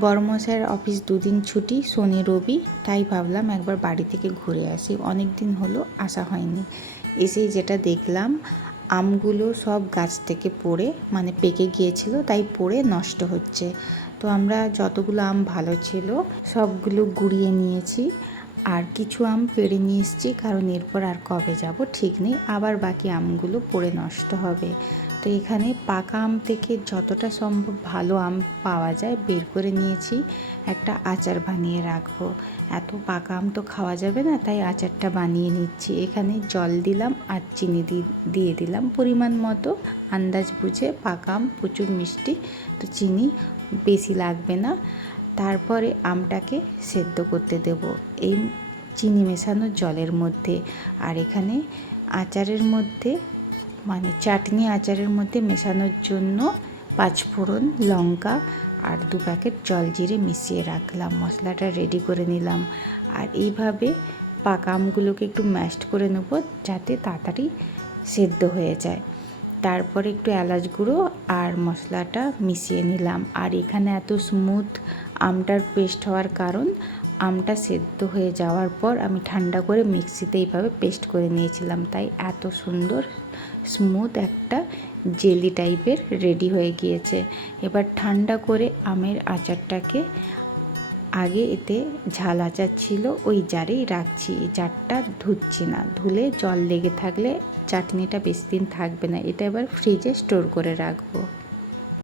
বড়মশাইয়ের office 2 দিন ছুটি, শনি রবি, তাই ভাবলাম একবার বাড়ি থেকে ঘুরে আসি। অনেক দিন হলো আসা হয়নি। এসেই যেটা দেখলাম, আমগুলো সব গাছ থেকে পড়ে মানে পেকে গিয়েছিল, তাই পড়ে নষ্ট হচ্ছে। তো আমরা যতগুলো আম ভালো ছিল সবগুলো গুঁড়িয়ে নিয়েছি, আর কিছু আম পেড়ে নিয়ে এসেছি, কারণ এরপর আর কবে যাব ঠিক নেই, আবার বাকি আমগুলো পড়ে নষ্ট হবে। তো এখানে পাকা আম থেকে যতটা সম্ভব ভালো আম পাওয়া যায় বের করে নিয়েছি, একটা আচার বানিয়ে রাখবো। এত পাকা আম তো খাওয়া যাবে না, তাই আচারটা বানিয়ে নিচ্ছি। এখানে জল দিলাম আর চিনি দিয়ে দিলাম পরিমাণ মতো, আন্দাজ বুঝে। পাকা আম প্রচুর মিষ্টি, তো চিনি বেশি লাগবে না। তারপরে আমটাকে সেদ্ধ করতে দেব এই চিনি মেশানো জলের মধ্যে। আর এখানে আচারের মধ্যে মানে চাটনি আচারের মধ্যে মেশানোর জন্য 5 ফোড়ন, লঙ্কা আর 2 প্যাকেট জলজিরে মিশিয়ে রাখলাম। মশলাটা রেডি করে নিলাম। আর এইভাবে পাকা আমগুলোকে একটু ম্যাশড করে নেব, যাতে তাড়াতাড়ি সেদ্ধ হয়ে যায়। তারপরে একটু এলাচ গুঁড়ো আর মশলাটা মিশিয়ে নিলাম। আর এখানে এত স্মুথ আমটার পেস্ট হওয়ার কারণ, আমটা সেদ্ধ হয়ে যাওয়ার পর আমি ঠান্ডা করে মিক্সিতে এইভাবে পেস্ট করে নিয়েছিলাম, তাই এত সুন্দর স্মুথ একটা জেলি টাইপের রেডি হয়ে গিয়েছে। এবার ঠান্ডা করে আমের আচারটাকে, আগে এতে ঝাল আচার ছিল ওই জারেই রাখছি, এই জারটা ধুচ্ছি না, ধুলে জল লেগে থাকলে চাটনিটা বেশি দিন থাকবে না। এটা এবার ফ্রিজে স্টোর করে রাখবো।